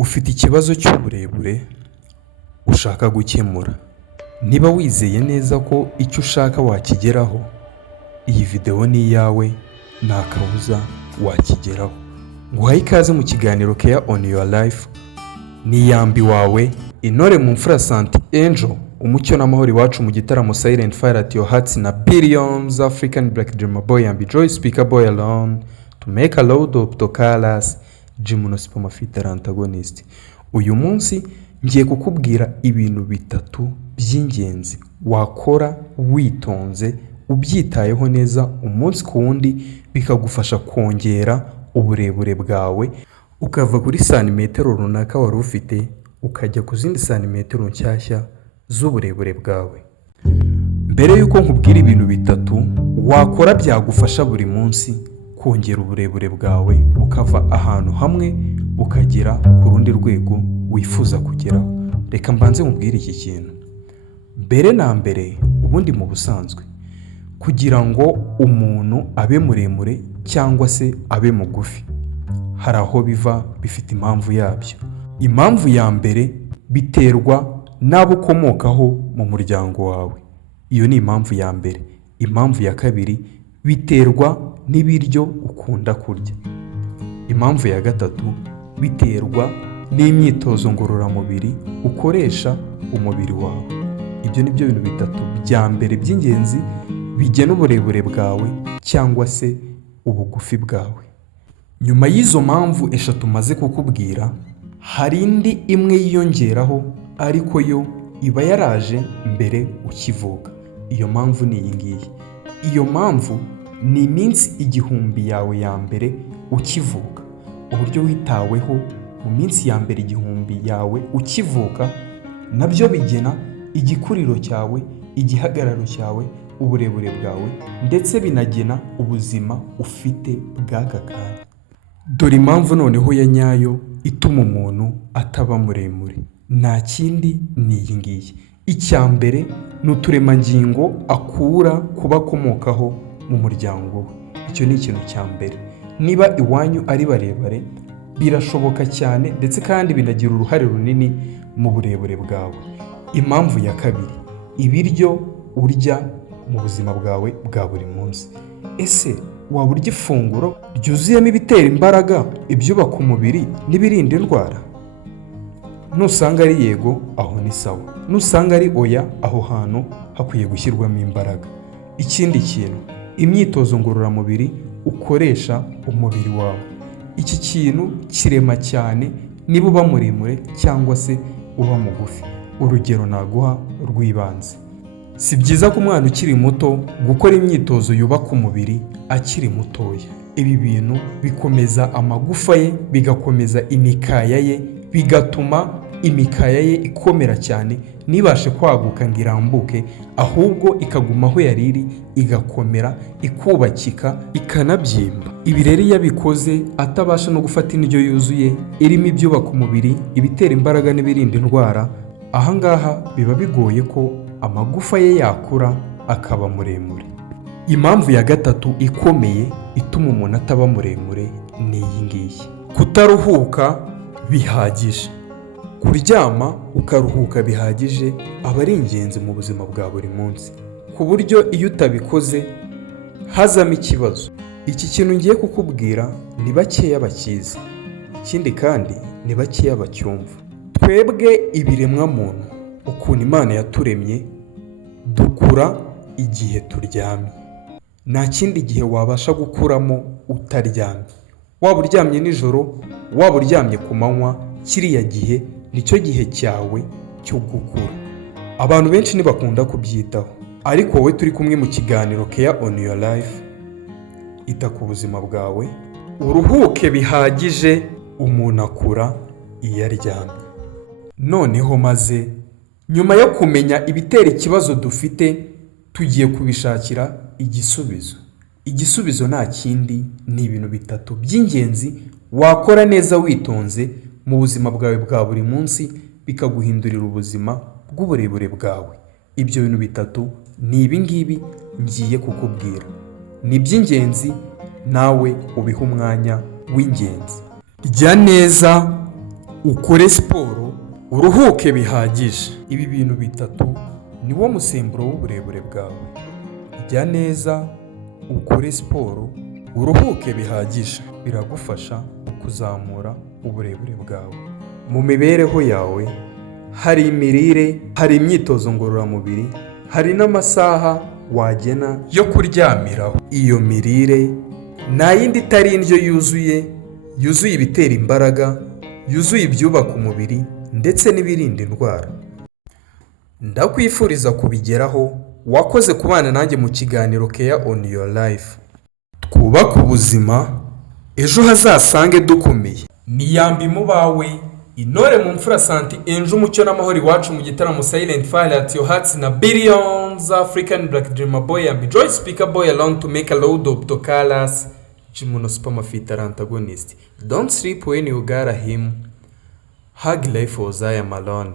Ufite ikibazo cy'uburebure ushaka gukemura. Niba wizeye neza ko icyo ushaka wakigeraho, iyi video ni iyawe, nta kabuza wakigeraho. Nguhaye ikaze mu kiganiro Care on Your Life, ni Yambi wawe, Intore mu mfura Santi Angel, umucyo n'amahoro iwacu mu gitaramo Silent Fire at Your Hearts na Billions, African Black Dreamer Boy Yambi Joy, Speaker Boy alone, to make a load of Tokalas, Jimuno Supermafita antagonist. Uyu munsi ngiye kukubwira ibintu bitatu by'ingenzi wakora witonze, ubyitayeho neza umunsi ku wundi, bikagufasha kongera uburebure bwawe, ukava kuri santimetero runaka wari ufite ukajya ku zindi santimetero nshyashya z'uburebure bwawe. Mbere yuko nkubwira ibintu bitatu wakora byagufasha buri munsi kongera uburebure bwawe, ukava ahantu hamwe ukagera ku rundi rwego wifuza kugeraho, reka mbanze nkubwire iki kintu. Mbere na mbere, ubundi mu busanzwe, kugira ngo umuntu abe muremure cyangwa se abe mugufi, hari aho biva bifite impamvu yabyo. Impamvu ya mbere biterwa n'abo ukomokaho mu muryango wawe, iyo ni impamvu ya mbere. Impamvu ya kabiri biterwa n'ibiryo ukunda kurya. Impamvu ya gatatu biterwa n'imyitozo ngororamubiri ukoresha umubiri wawe. Ibyo ni byo bintu bitatu bya mbere by'ingenzi bigena uburebure bwawe cyangwa se ubugufi bwawe. Nyuma y'izo mpamvu eshatu maze kukubwira, hari indi imwe yiyongeraho, ariko yo iba yaraje mbere ukivuka. Iyo mpamvu ni iyi ngiyi. Iyo mpamvu ni iminsi 1000 yawe ya mbere ukivuka. Uburyo witaweho mu minsi ya mbere 1000 yawe ukivuka nabyo bigena igikuriro cyawe, igihagararo cyawe, uburebure bwawe, ndetse binagena ubuzima ufite bw'aka kanya. Dore impamvu noneho ya nyayo ituma umuntu ataba muremure, nta kindi ni iyi ngiyi. Icya mbere ni uturemangingo akura kuba akomokaho mu muryango we. Icyo ni ikintu cya mbere. Niba iwanyu ari barebare, birashoboka cyane ndetse kandi binagira uruhare runini mu burebure bwawe. Impamvu ya kabiri, ibiryo urya mu buzima bwawe bwa buri munsi. Ese waba urya ifunguro ryuzuyemo ibitera imbaraga, ibyubaka umubiri n'ibirinda indwara? Nusanga ari yego, aho ni sawa. Nusanga ari oya, aho hantu hakwiye gushyirwamo imbaraga. Ikindi kintu, imyitozo ngororamubiri ukoresha umubiri wawe. Iki kintu kirema cyane niba uba muremure cyangwa se uba mugufi. Urugero naguha rw'ibanze, si byiza ko umwana ukiri muto gukora imyitozo yubaka umubiri akiri mutoya. Ibi bintu bikomeza amagufa ye, bigakomeza imikaya ye, bigatuma imikaya ye ikomera cyane, nibashe kwaguka ngo irambuke, ahubwo ikaguma aho yari iri, igakomera, ikubakika, ikanabyimba. Ibi rero iyo abikoze atabasha no gufata indyo yuzuye irimo ibyubaka umubiri, ibitera imbaraga n'ibirinda indwara, ahangaha biba bigoye ko amagufa ye yakura akaba muremure. Impamvu ya gatatu ikomeye ituma umuntu ataba muremure ni iyi ngiyi: kutaruhuka bihagije. Kuryama ukaruhuka bihagije aba ari ingenzi mu buzima bwa buri munsi, ku buryo iyo utabikoze hazamo ikibazo. Iki kintu ngiye kukubwira ni bakeya bakizi, ikindi kandi ni bakeya bacyumva. Twebwe ibiremwa muntu, ukuntu Imana yaturemye, dukura igihe turyamye. Nta kindi gihe wabasha gukuramo utaryamye. Waba uryamye nijoro, waba uryamye ku manywa, kiriya gihe nicyo gihe cyawe cyo gukura. Abantu benshi ntibakunda kubyitaho, ariko wowe turi kumwe mu kiganiro Care on Your Life, ita ku buzima bwawe, uruhuke bihagije. Umuntu akura iyo aryamye. Noneho maze nyuma yo kumenya ibitera ikibazo dufite, tugiye kubishakira igisubizo. Igisubizo nta kindi, ni ibintu bitatu by'ingenzi wakora neza witonze mu buzima bwawe bwa buri munsi, bikaguhindurira ubuzima bw'uburebure bwawe. Ibyo bintu bitatu ni ibi ngibi ngiye kukubwira. Ni iby'ingenzi, nawe ubiha umwanya w'ingenzi. Rya neza ukore siporo, uruhuke bihagije. Ibi bintu bitatu ni wo musemburo w'uburebure bwawe. Jya neza, ukore siporo, uruhuke bihagije. Biragufasha kuzamura uburebure bwawe. Mu mibereho yawe hari imirire, hari imyitozo ngororamubiri, hari n'amasaha wagena yo kuryamiraho. Iyo mirire nta yindi itari indyo yuzuye ibitera imbaraga, yuzuye ibyubaka umubiri ndetse n'ibirinda indwara. Ndakwifuriza kubigeraho. Wakoze kubana nanjye mu kiganiro Care on your life. Twubake ubuzima, ejo hazasange dukomeye. Niyambi mu bawe, Intore mu mfura Santi Enje umucyo n'amahoro iwacu mu gitaramo Silent Fire at your hearts na Billions African Black Dreamer Boy and Joy Speaker Boy alone to make a load of Tokalas. Jimuno Supermafita antagonist. Don't sleep when you got him. Hug life was I am alone.